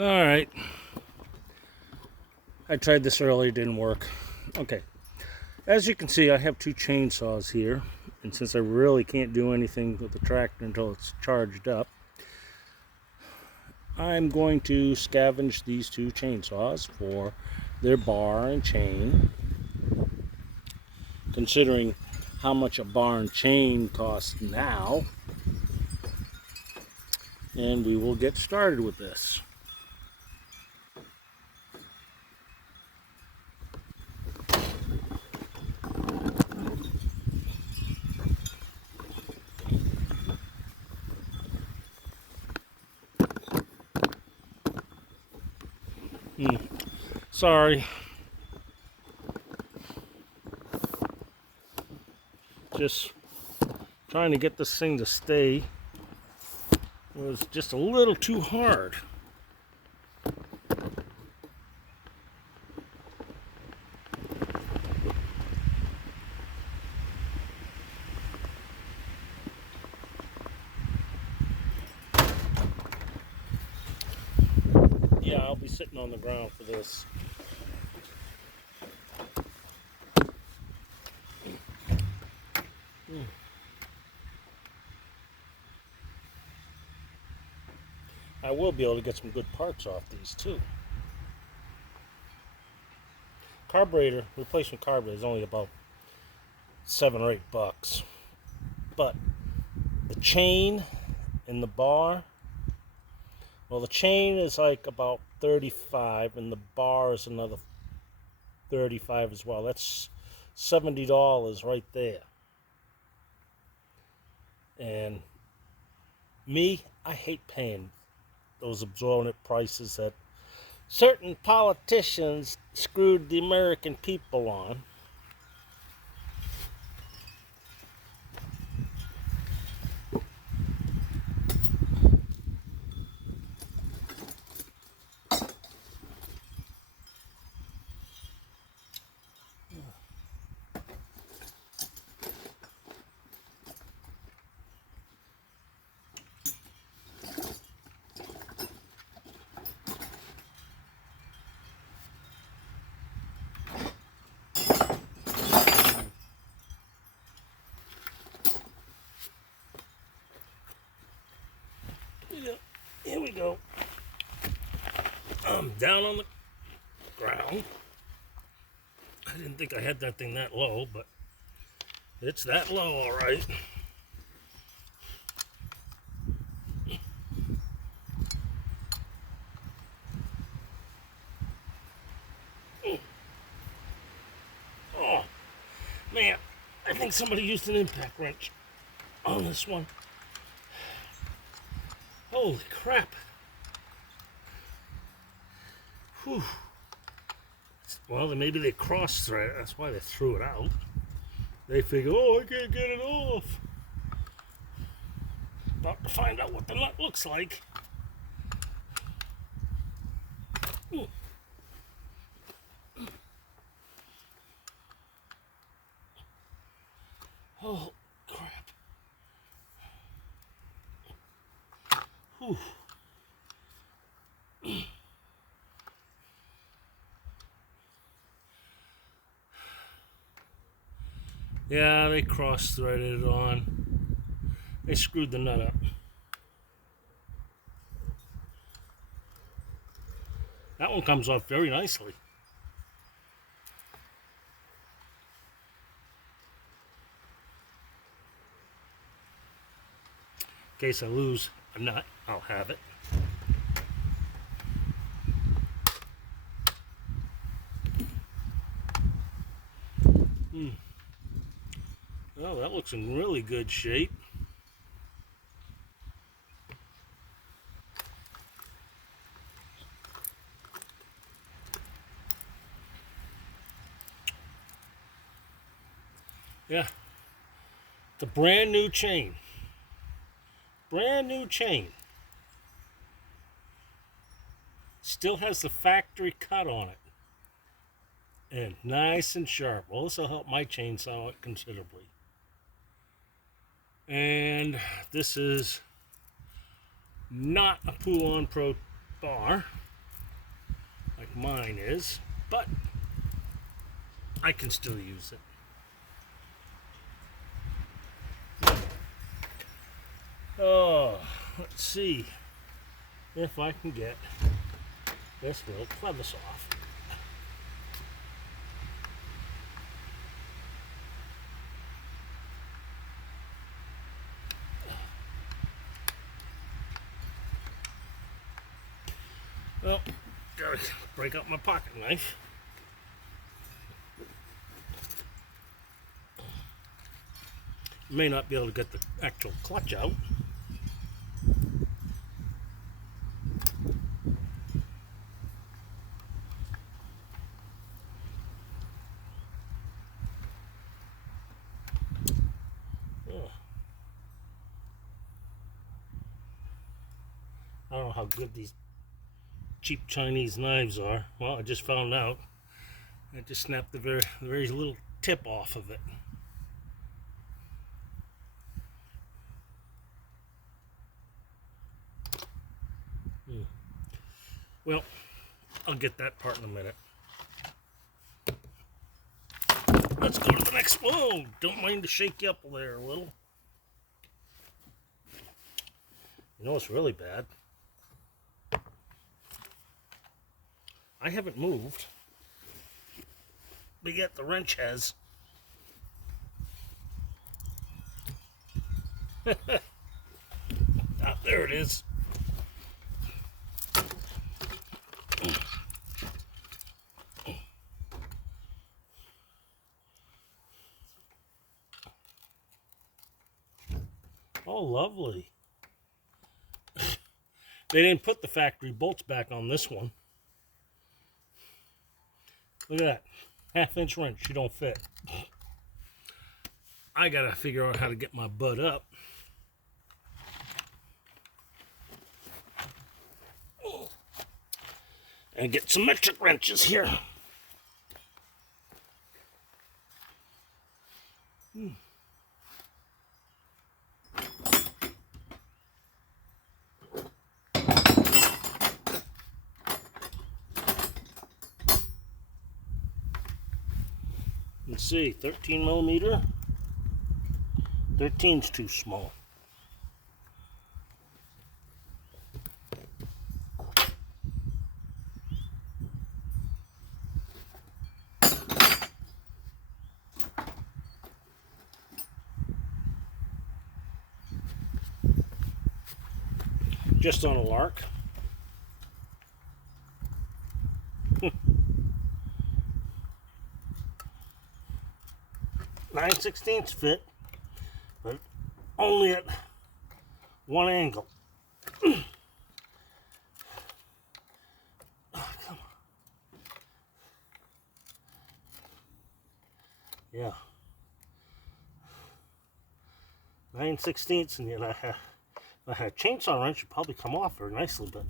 Alright, I tried this earlier, didn't work. Okay, as you can see, I have two chainsaws here, and since I really can't do anything with the tractor until it's charged up, I'm going to scavenge these two chainsaws for their bar and chain. Considering how much a bar and chain costs now, and we will get started with this. Sorry. Just trying to get this thing to stay was just a little too hard. Yeah, I'll be sitting on the ground for this. I will be able to get some good parts off these too. Replacement carburetor is only about $7 or $8. But the chain and the bar, well, the chain is like about 35 and the bar is another 35 as well. That's $70 right there. And me, I hate paying those exorbitant prices that certain politicians screwed the American people on. Here we go. I'm down on the ground. I didn't think I had that thing that low, but it's that low, all right. Oh, man, I think somebody used an impact wrench on this one. Holy crap. Whew. Well, then maybe they cross-thread it. That's why they threw it out. They figure, oh, I can't get it off. About to find out what the nut looks like. Ooh. Oh, crap. Whew. Yeah, they cross-threaded it on. They screwed the nut up. That one comes off very nicely. In case I lose a nut, I'll have it. Well, that looks in really good shape. Yeah, it's a brand new chain. Brand new chain. Still has the factory cut on it. And nice and sharp. Well, this will help my chainsaw out considerably. And this is not a Pull-On Pro bar. mine is, but I can still use it. Oh, let's see if I can get this little crevice off. Well, gotta break out my pocket knife. May not be able to get the actual clutch out. I don't know how good these cheap Chinese knives are. Well, I just found out. I just snapped the very little tip off of it. Well, I'll get that part in a minute. Let's go to the next. Whoa! Don't mind to shake you up there a little. You know what's really bad? I haven't moved, but yet the wrench has. There it is. Oh, lovely. They didn't put the factory bolts back on this one. Look at that. 1/2-inch wrench. You don't fit. I gotta figure out how to get my butt up. And get some metric wrenches here. Let's see, 13 millimeter. 13's too small. Just on a lark. 9/16 fit, but only at one angle. Oh, come on. Yeah. 9/16, and yet I had a chainsaw wrench, would probably come off very nicely, but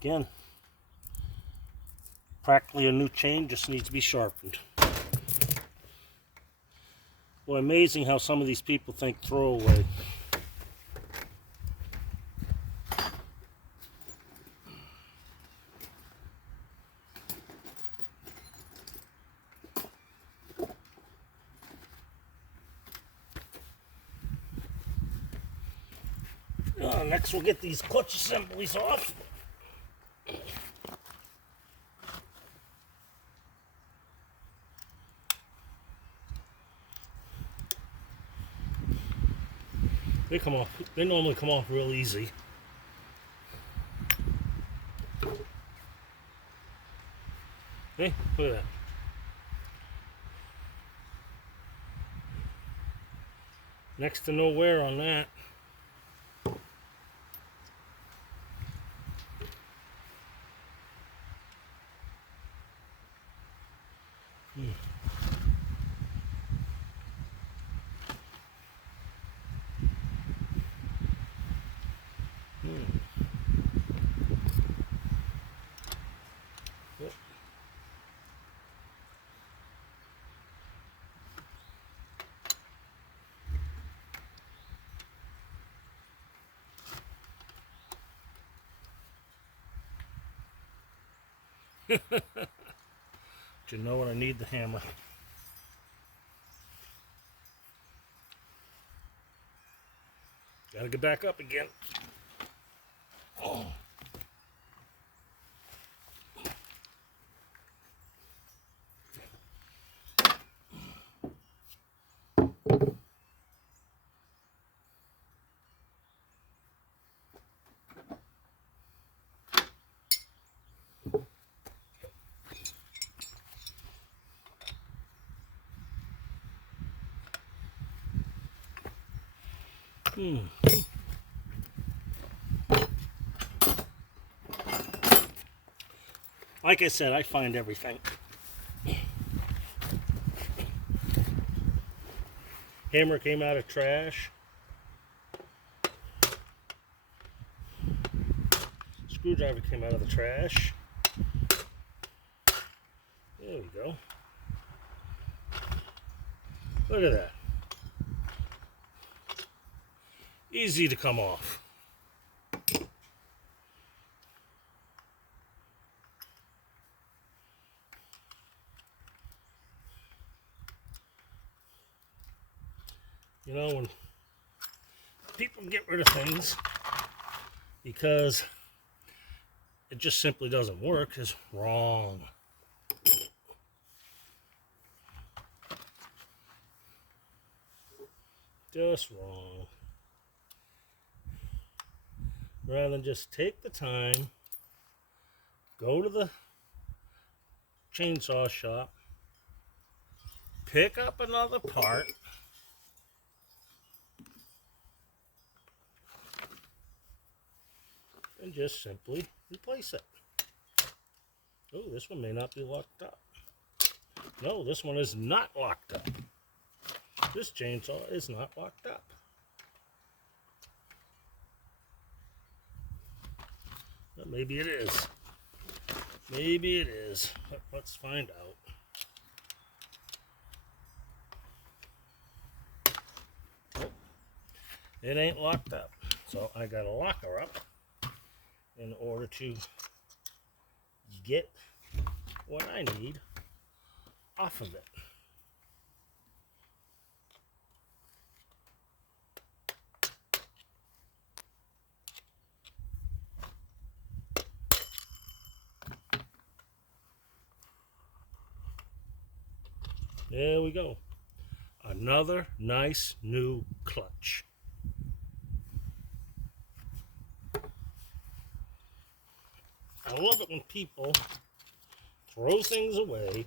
again, practically a new chain, just needs to be sharpened. Well, amazing how some of these people think throwaway. Next we'll get these clutch assemblies off. They come off, they normally come off real easy. Hey, look at that. Next to no wear on that. But you know what? I need the hammer. Gotta get back up again. Oh. Like I said, I find everything. Hammer came out of trash. Screwdriver came out of the trash. There we go. Look at that. Easy to come off. You know, when people get rid of things because it just simply doesn't work is wrong. Just wrong. Rather than just take the time, go to the chainsaw shop, pick up another part, and just simply replace it. Oh, this one may not be locked up. No, this one is not locked up. This chainsaw is not locked up. Well, maybe it is. Maybe it is. Let's find out. Oh, it ain't locked up. So I gotta lock her up in order to get what I need off of it. There we go. Another nice new clutch. I love it when people throw things away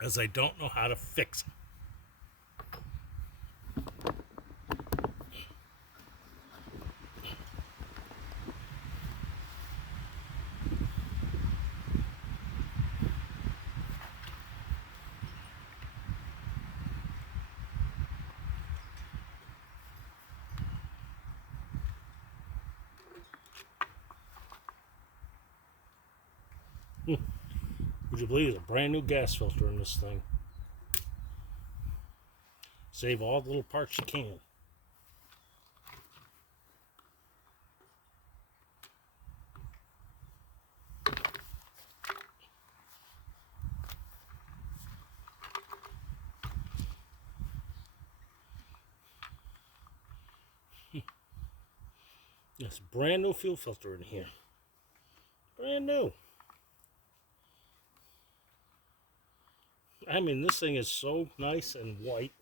as they don't know how to fix them. Would you believe there's a brand new gas filter in this thing? Save all the little parts you can. There's a brand new fuel filter in here. Brand new. I mean, this thing is so nice and white.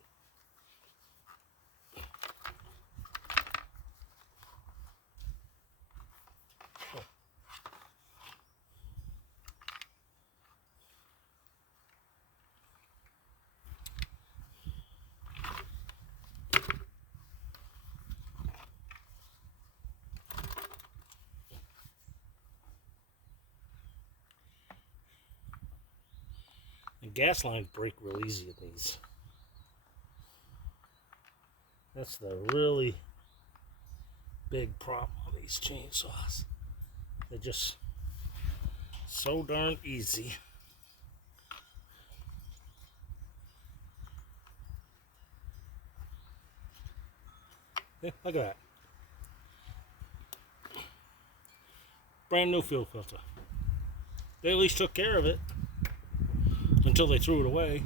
gas lines break real easy in these. That's the really big problem on these chainsaws. They're just so darn easy. Yeah, look at that. Brand new fuel filter. They at least took care of it until they threw it away.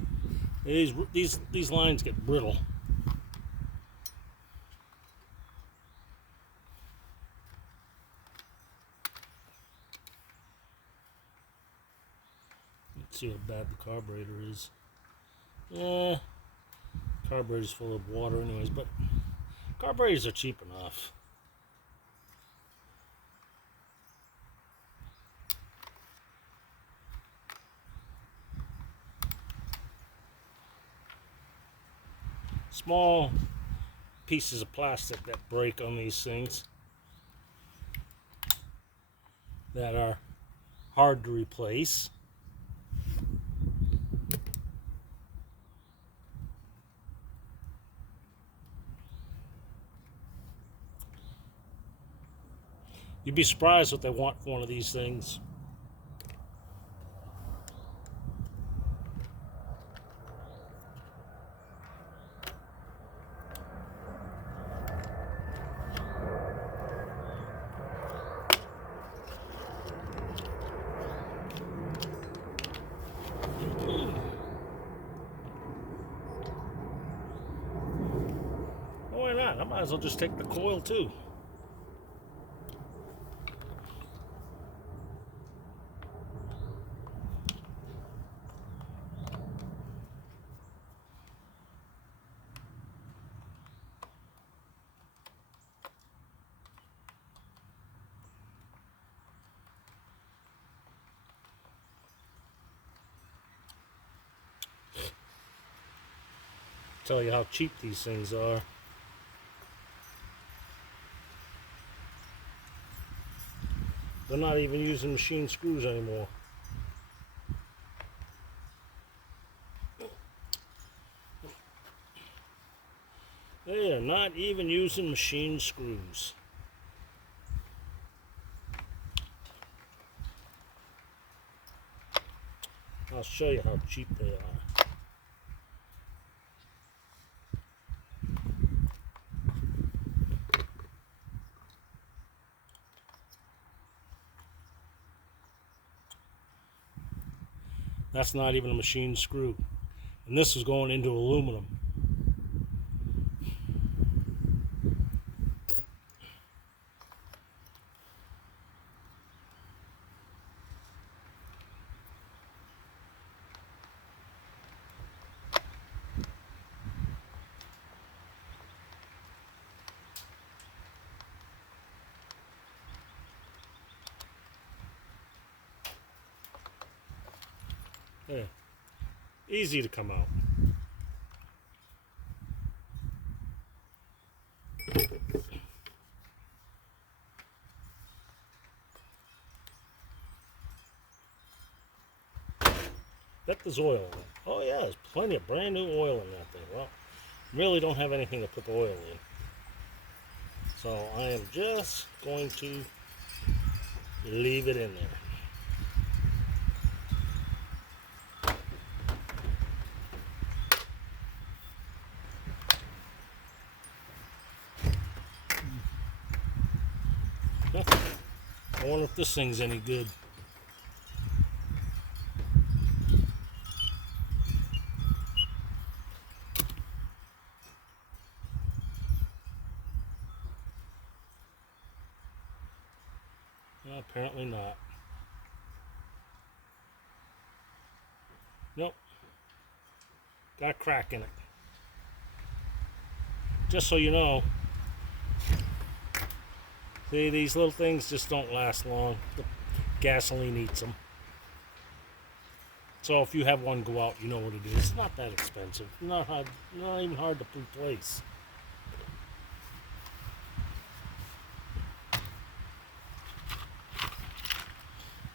These lines get brittle. Let's see how bad the carburetor is. Yeah, carburetor's full of water anyways, but carburetors are cheap enough. Small pieces of plastic that break on these things that are hard to replace. You'd be surprised what they want for one of these things. Why not? I might as well just take the coil too. Tell you how cheap these things are. They're not even using machine screws anymore. They are not even using machine screws. I'll show you how cheap they are. That's not even a machine screw. And this is going into aluminum. Yeah. Easy to come out. Bet there's oil in it. Oh yeah, there's plenty of brand new oil in that thing. Well, really don't have anything to put the oil in. So I am just going to leave it in there. I wonder if this thing's any good. Well, apparently not. Nope. Got a crack in it. Just so you know. See, these little things just don't last long. The gasoline eats them. So if you have one go out, you know what it is. It's not that expensive. Not even hard to replace.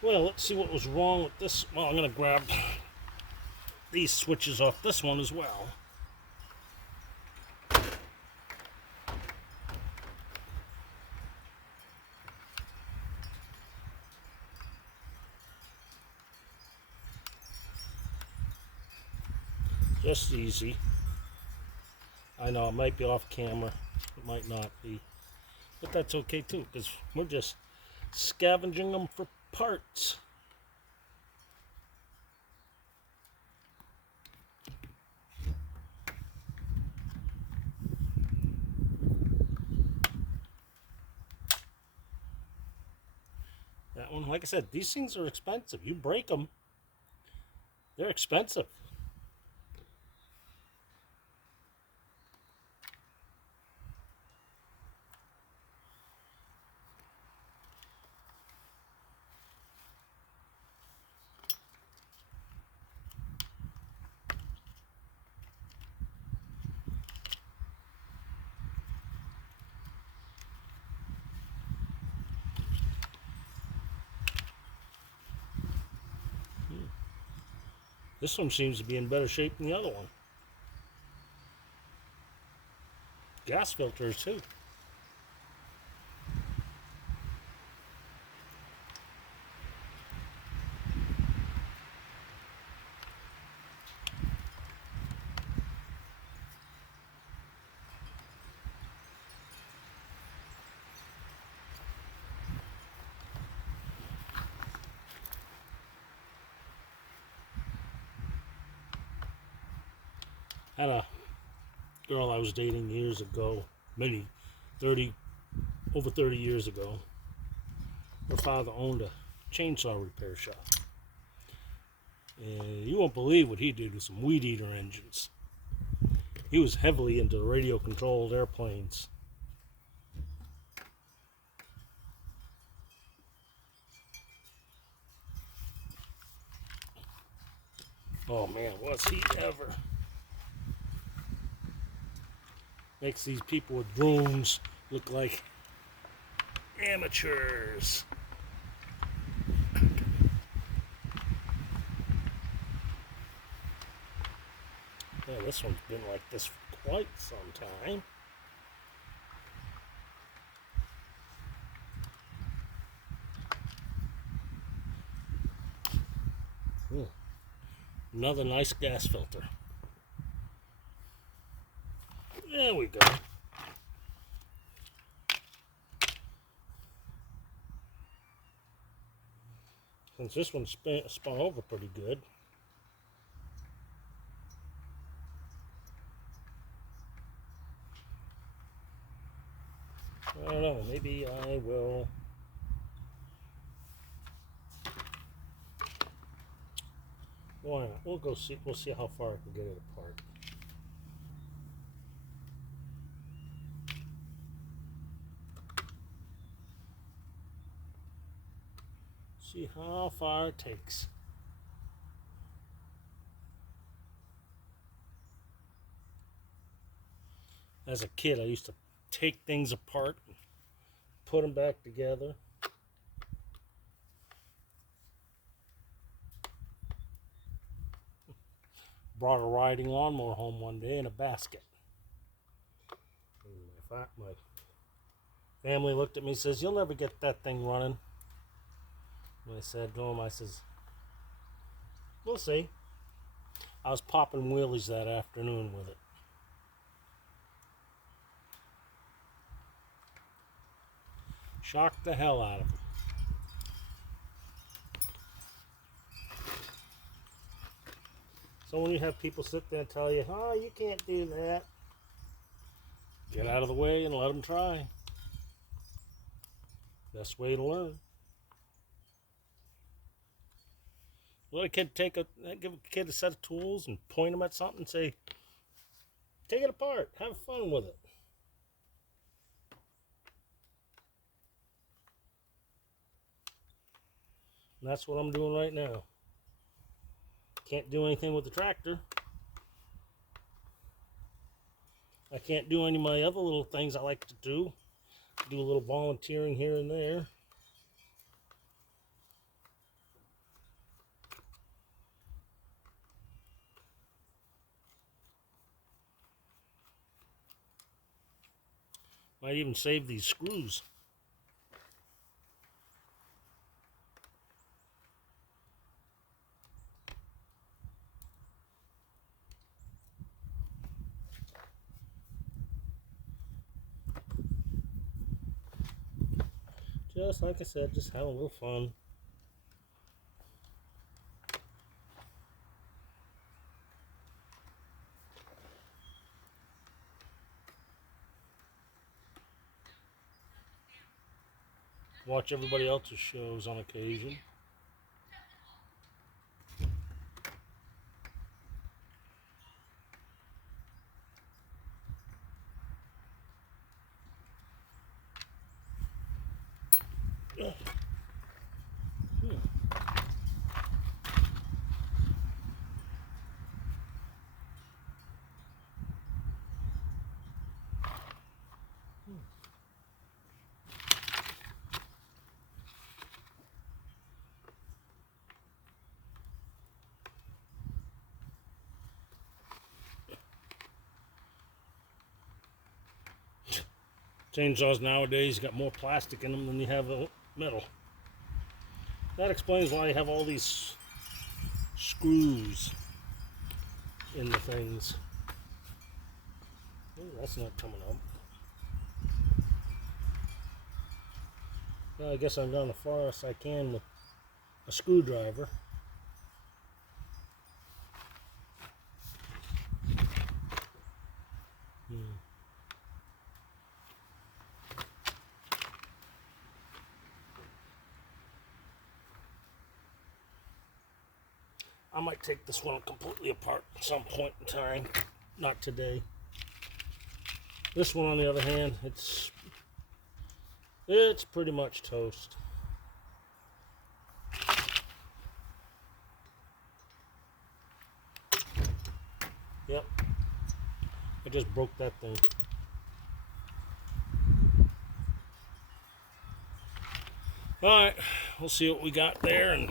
Well, let's see what was wrong with this. Well, I'm going to grab these switches off this one as well. Just easy. I know it might be off camera, it might not be, but that's okay too, because we're just scavenging them for parts. That one, like I said, these things are expensive. You break them, they're expensive. This one seems to be in better shape than the other one. Gas filters too. I had a girl I was dating years ago, over 30 years ago. Her father owned a chainsaw repair shop. And you won't believe what he did with some weed eater engines. He was heavily into radio controlled airplanes. Oh man, was he ever. Makes these people with drones look like amateurs. Yeah, this one's been like this for quite some time. Another nice gas filter. There we go. Since this one spun over pretty good. I don't know, maybe I will. Why not? We'll go see. We'll see how far I can get it apart. See how far it takes. As a kid, I used to take things apart and put them back together. Brought a riding lawnmower home one day in a basket. And my family looked at me and says, "You'll never get that thing running." And I said to him, I says, "We'll see." I was popping wheelies that afternoon with it. Shocked the hell out of them. So when you have people sit there and tell you, "Oh, you can't do that," get out of the way and let them try. Best way to learn. Let a kid give a kid a set of tools and point them at something and say, "Take it apart, have fun with it." And that's what I'm doing right now. Can't do anything with the tractor. I can't do any of my other little things I like to do. Do a little volunteering here and there. Might even save these screws. Just like I said, just have a little fun. Watch everybody else's shows on occasion. Chainsaws nowadays got more plastic in them than you have metal. That explains why you have all these screws in the things. Ooh, that's not coming up. Well, I guess I've gone the farthest I can with a screwdriver. I might take this one completely apart at some point in time. Not today. This one, on the other hand, it's pretty much toast. Yep. I just broke that thing. Alright, we'll see what we got there and